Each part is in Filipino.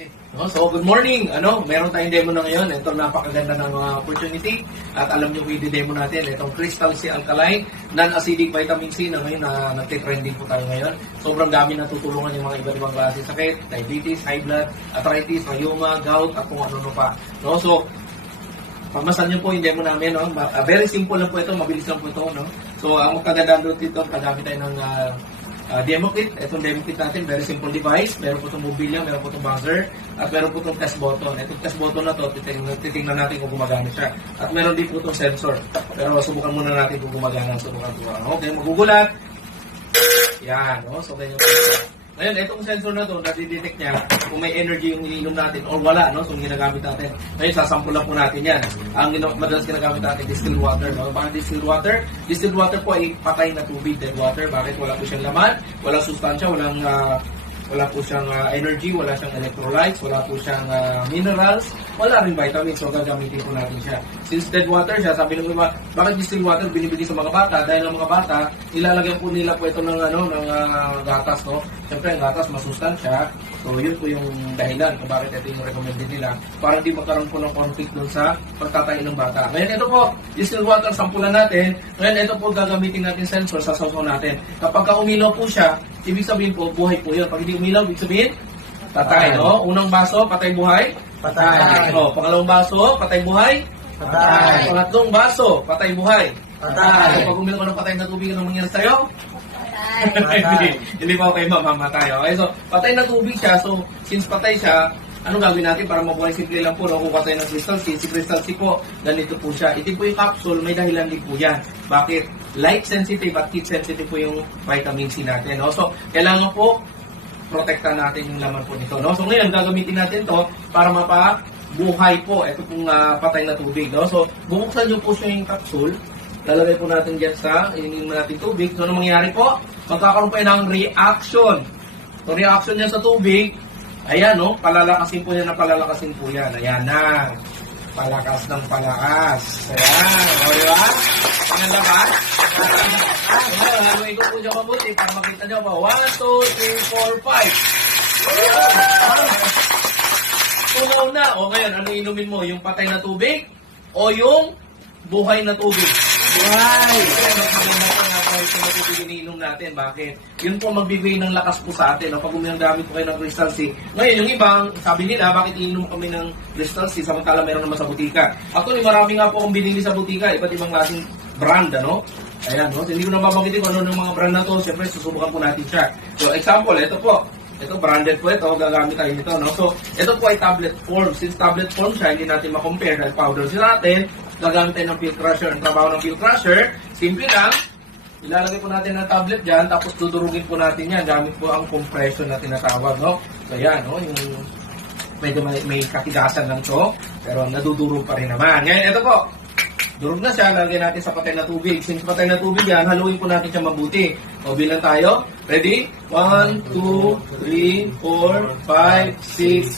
Okay. No, so good morning. Meron tayong demo na ngayon. Ito napakaganda ng opportunity. At alam niyo i-demo natin itong Crystal C Alkaline non-acidic vitamin C na ngayon na nagte-trending po tayo ngayon. Sobrang dami natutulungan yung mga iba't ibang klase sakit, diabetes, high blood, arthritis, rheuma, gout, at kung ano pa. No, so pagmasal niyo po yung demo namin, no? Very simple lang po ito, mabilis lang po ito, no? So ang magkagandaan dito, paggamit tayo ng demo kit. Itong demo kit natin, very simple device. Meron po itong mobilya, meron po itong buzzer, at meron po itong test button. Itong test button na to, titingnan natin kung gumagana siya. At meron din po itong sensor. Pero subukan muna natin kung gumagana. Subukan po. Okay, magugulat. Yan, no? So ganyan po. Ngayon, itong sensor na to, nadidetect niya kung may energy yung iniinom natin or wala, no? So, ginagamit natin. Ngayon, sasampulan po natin yan. Ang madalas ginagamit natin, distilled water, no? Bakit distilled water? Distilled water po ay patay na tubig, dead water. Bakit? Wala po siyang laman, walang sustansya, wala po siyang energy, wala siyang electrolytes, wala po siyang minerals, wala rin vitamins, so gagamitin po natin siya. Since dead water siya, sabi ng iba, bakit distilled water binibigay sa mga bata? Dahil ang mga bata, ilalagyan po nila po ito ng gatas, no? Siyempre, ang gatas masustansya, so yun po yung dahilan kung bakit ito yung recommended nila para hindi magkaroon po ng conflict dun sa pagtatayin ng bata. Ngayon, ito po, distilled water, sampulan natin. Ngayon, ito po gagamitin natin sensor sa sausaw natin. Kapag umilaw po siya, ibig sabihin po, buhay po yun. Pag hindi umilaw, ibig sabihin, patay, no? Unang baso, patay buhay? Patay. O, pangalawang baso, patay buhay? Patay. Pangatlong baso, patay buhay? Patay. So, pag umilaw ka ng patay na tubig, anong mangyari sa'yo? Patay. Hindi pa kayo mamamatay. Okay, so, patay na tubig siya. So, since patay siya, anong gagawin natin para mabuhay? Simple lang po, no? Kung patay ng Crystal C, si Crystal C po, ganito po siya. Ito po yung capsule, may dahilan din po yan. Bakit? Light sensitive at heat sensitive po yung vitamin C natin, no? So, kailangan po protektahan natin yung laman po nito, no? So, ngayon, gagamitin natin to para mapabuhay po ito pong patay na tubig, no? So, bubuksan nyo po siya yung capsule. Lalagay po natin dyan sa ininom natin tubig. So, ano mangyayari po? Magkakaroon po ng reaction. So, reaction niya sa tubig, ayan, no? Palalakasin po yan na palalakasin po yan. Ayan na. Palakas ng palakas. Ayan. O, di ba? Maganda ba? Ayan. Haluin ko po dyan mabuti para makita nyo ba? 1, 2, 3, 4, 5. Una-una. O, ngayon, ano inumin mo? Yung patay na tubig o yung buhay na tubig? Buhay! Buhay na tubig iniinom natin. Bakit? Yun po magbibigay ng lakas po sa atin. Pag gamit po kayo ng Crystal C. Ngayon, yung ibang, sabi nila, bakit iinom kami ng Crystal C samantala meron naman sa butika? Actually, marami nga po akong binili sa butika. Iba't ibang klaseng brand, ano? Ayan, no? Hindi ko na babanggitin kung ano ng mga brand na to. Siyempre, susubukan po natin siya. So, example, ito po. Ito, branded po ito. Gagamit tayo nito, no? So, ito po ay tablet form. Since tablet form siya, hindi natin makompare dahil powder sila natin. Gagamit tayo ng field crusher. Ang trabaho ng field crusher, simple lang. Ilalagay po natin ng tablet dyan, tapos dudurugin po natin yan. Gamit po ang compression na tinatawag, no? So, yan, no? Yung medyo may katigasan lang to, pero nadudurog pa rin naman. Ngayon, ito po. Durog na siya, lalagay natin sa patay na tubig. Since patay na tubig yan, haluin po natin siya mabuti. O, bilang tayo. Ready? 1, 2, 3, 4, 5, 6,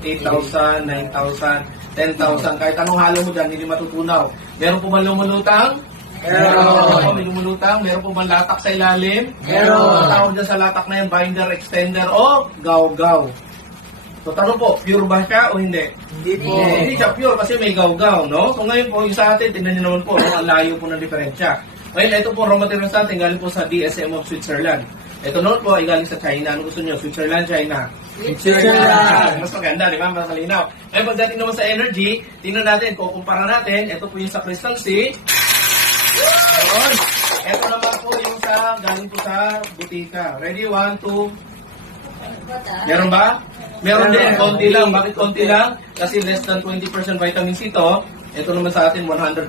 7, 8,000, 9,000, 10,000. Kahit anong halo mo dyan, hindi matutunaw. Meron po ba lumulutang? Meron. May lumulutang? Meron po ba latak sa ilalim? Meron. Tawag dyan sa latak na yan, binder, extender, o gaw-gaw. So, tanong po, pure ba siya o hindi? Hindi po. Hindi siya pure kasi may gaw-gaw, no? So, ngayon po, yung sa atin, tingnan nyo naman po, no? Ang layo po ng diferensya. Ngayon, ito po, raw materials natin, galing po sa DSM of Switzerland. Ito noon po, ay galing sa China. Ano gusto nyo? Switzerland, China? Switzerland! Mas maganda, di ba? Mas malinaw. Ngayon, pagdating naman sa energy, tingnan natin, kukumpara natin, ito po yung sa Crystal C. Yun. Ito naman po yung sa, galing po sa butika. Ready? 1, 2. Meron ba? Meron din, konti lang. Bakit konti lang? Kasi less than 20% vitamin C to. Ito naman sa atin, 100%.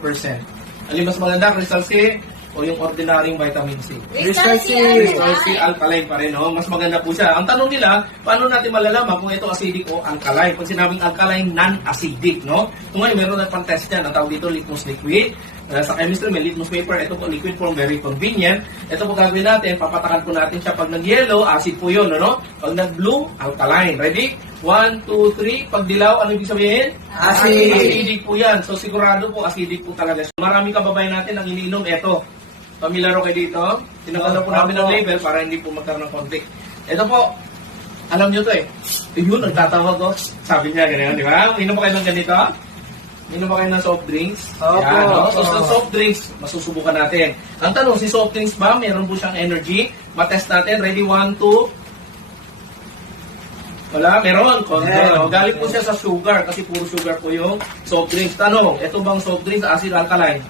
Alin mas maganda, Crystal C o yung ordinaryong vitamin C? Crystal C! Crystal C, alkaline pa rin, no? Mas maganda po siya. Ang tanong nila, paano natin malalaman kung ito acidic o alkaline? Pag sinabing alkaline, non-acidic, no? Kung ngayon, meron na pang test yan. Ang tawag dito, litmus liquid. Sa chemistry, may litmus paper. Ito po, liquid form, very convenient. Ito po gagawin natin, papatakan po natin siya. Pag nag-yellow, acid po yun, no? Pag nag-blue, alkaline. Ready? 1, 2, 3. Pag dilaw, ano ibig sabihin? Acid. Acidic po yan. So, sigurado po, acidic po talaga. Maraming kababayan natin ang iniinom. Ito. Pamilyaro kayo dito. Tinanggal na po namin ng label para hindi po magkaroon ng conflict. Ito po. Alam nyo to eh. Yun, nagtatawag ko. Sabi niya, ganyan, di ba? Inom ba kayo ng ganito? Inom ba kayo ng soft drinks? Opo. Yan, no? So, sa soft drinks, masusubukan natin. Ang tanong, si soft drinks ba, meron po siyang energy? Matest natin. Ready? 1, 2. Wala, meron. Meron. Galing po siya sa sugar, kasi puro sugar po yung soft drinks. Tanong, ito bang soft drinks, acid, alkaline?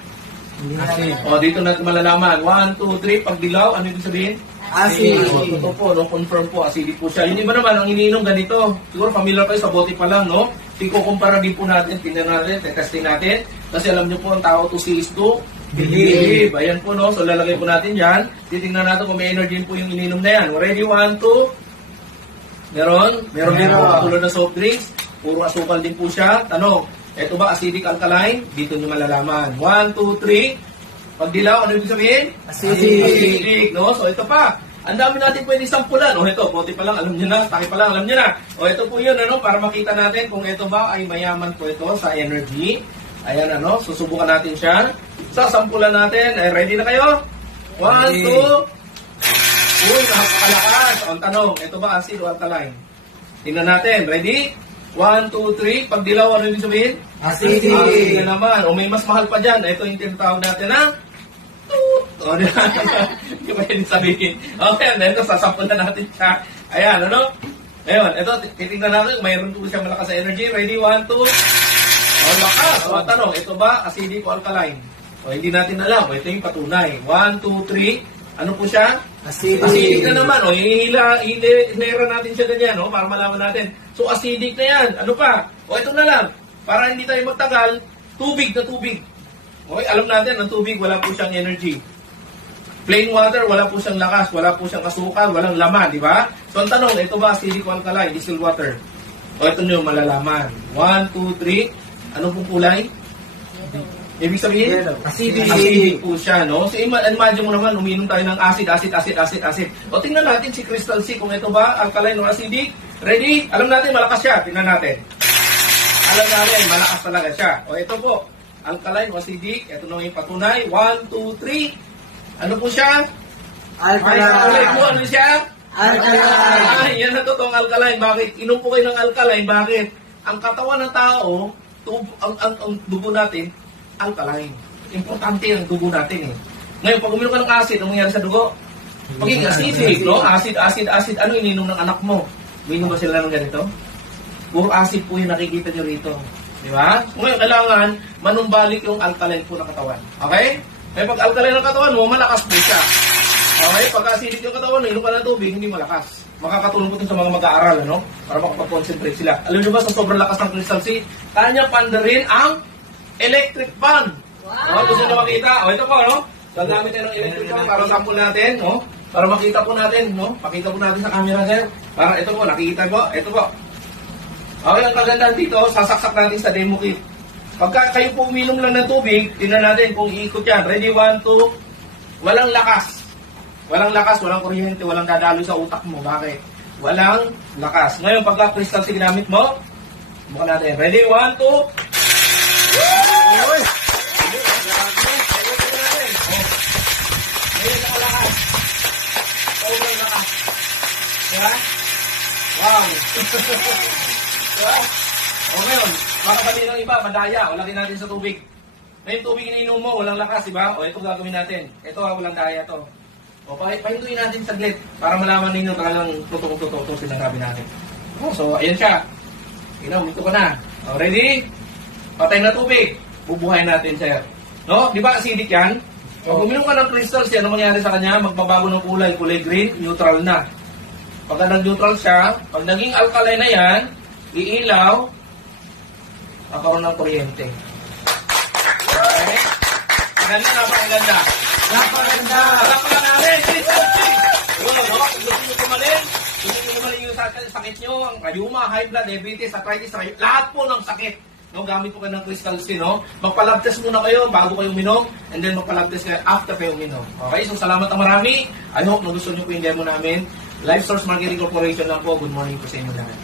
Hindi natin. O, dito natin malalaman. 1, 2, 3. Pag dilaw, ano ibig sabihin? Acid. O, totoo po, no? Confirm po, acidic po siya. Yung iba naman, ang iniinom ganito. Siguro familiar kayo sa bote pa lang, no? Ikukumpara din po natin, tingnan natin, testing natin. Kasi alam nyo po, ang tao to see is to believe. Ayan po, no? So, lalagay po natin yan. Titingnan natin kung may energy po yung ininom na yan. Ready? 1, 2. Meron din po, katulad ng soft drinks. Puro asukal din po siya. Tanong, eto ba acidic alkaline? Dito nyo malalaman. 1, 2, 3. Pag dilaw, ano ibig sabihin? Acidic, no? So, ito pa. Ang dami natin pwede sampulan. O, ito, bote pa lang, alam nyo na. Taki pa lang, alam nyo na. O, ito po yun, ano? Para makita natin kung ito ba ay mayaman po ito sa energy. Ayan, ano? Susubukan natin siya. Sa sampulan natin. Ay, ready na kayo? 1, 2. Uy, napakalakas. Ang tanong, ito ba acid o alkaline? Tingnan natin. Ready? 1, 2, 3. Pag dilaw, ano ibig sabihin? Acidic. Acidic na naman. O may mas mahal pa dyan. Ito yung tinatawag natin na toot. O, di ba? Hindi ko pwede sabihin. Okay, ito, sasampulan natin siya. Ayan, ano? Ngayon, ito, titignan natin. Mayroon po siya malakas sa energy. Ready? 1, 2. O, lakas. O, tanong, ito ba acidic o alkaline? O, hindi natin alam. O, ito yung patunay. 1, 2, 3. Ano po siya? Acidic na naman, o, hinera natin siya ganyan, no, para malaman natin. So, acidic na yan. Ano pa? O, ito na lang. Para hindi tayo magtagal, tubig na tubig. Okay, alam natin, ang tubig, wala po siyang energy. Plain water, wala po siyang lakas, wala po siyang asukal, walang laman, di ba? So, ang tanong, ito ba acidic o alkaline? Distilled water. O, ito nyo malalaman. 1, 2, 3. Ano pong kulay? Ibig sabihin, acidic po siya, no? So, imagine mo naman, uminom tayo ng acid. O, tingnan natin si Crystal C, kung ito ba, alkaline o acidic. Ready? Alam natin, malakas siya. Tingnan natin. Alam natin, malakas talaga siya. O, ito po, alkaline o acidic. Ito na yung patunay. 1, 2, 3. Ano po siya? Alkaline po, ano siya? Alkaline. Yan na totoong alkaline. Bakit? Inom po kayo ng alkaline. Bakit? Ang katawan ng tao, ang dugo natin, alkaline. Importante ang dugo natin eh. Ngayon, pag uminom ka ng acid, anong mangyari sa dugo? Magiging acidic, no? Acid. Ano ininom ng anak mo? Uminom ba sila ng ganito? Puro acid po yung nakikita nyo rito. Di ba? Ngayon, kailangan manumbalik yung alkaline po ng katawan. Okay? Ngayon, pag alkaline ng katawan mo, malakas po siya. Okay? Pag acidic yung katawan, inom ka ng tubig, hindi malakas. Makakatulong po ito sa mga mag-aaral, ano? Para makapag-concentrate sila. Alam nyo ba, sa sobrang lakas ng Crystal C, kanya pandarin ang electric fan. Wow! Gusto nyo makita? O, ito po, no? Gagamit tayo ng electric fan para sample natin, no? Para makita po natin, no? Pakita po natin sa camera, sir. Para ito po, nakikita po. Ito po. Okay, ang kagandahan dito, sasaksak natin sa demo kit. Pagka kayo po uminom lang ng tubig, tingnan natin kung iikot yan. Ready? 1, 2. Walang lakas. Walang lakas, walang kuryente, walang dadalo sa utak mo. Bakit? Walang lakas. Ngayon, pagka Crystal C ginamit mo, bukan natin. Ready? 1, 2. Ngayon, nakalakas. Sobrang lakas. Diba? Wow. Diba? O ngayon, baka sabihin ng iba, madaya, o lagyan natin sa tubig. Ngayon, tubig iniinom mo, walang lakas, diba? O ito gagawin natin. Ito, walang daya to. O pahintuin natin saglit para malaman ninyo talagang totoo itong sinasabi natin. O, so, ayan siya. Ito ko na. O, ready? Patay na tubig. Bubuhayin natin, sir. No? Di ba acidic yan? Pag uminom ka ng crystals, ano mangyari sa kanya? Magbabago ng kulay. Kulay green, neutral na. Pagka nag-neutral siya, pag naging alkaline na yan, iilaw, magkaroon ng kuryente. Okay? Ganda, napakaganda. Napakaganda. Alam ko lang namin, crystal C! Yun, no? Kung gusto nyo kumalin, yung sakit nyo, ang rayuma, high blood, diabetes, arthritis, lahat po ng sakit. No, gamit po kayo ng Crystal C, no? Magpa-lab test muna kayo bago kayo uminom, and then magpa-lab test kayo after kayo uminom. Okay, so salamat na marami. I hope nagustuhan nyo po yung demo namin. Life Source Marketing Corporation lang po. Good morning po sa inyo lahat.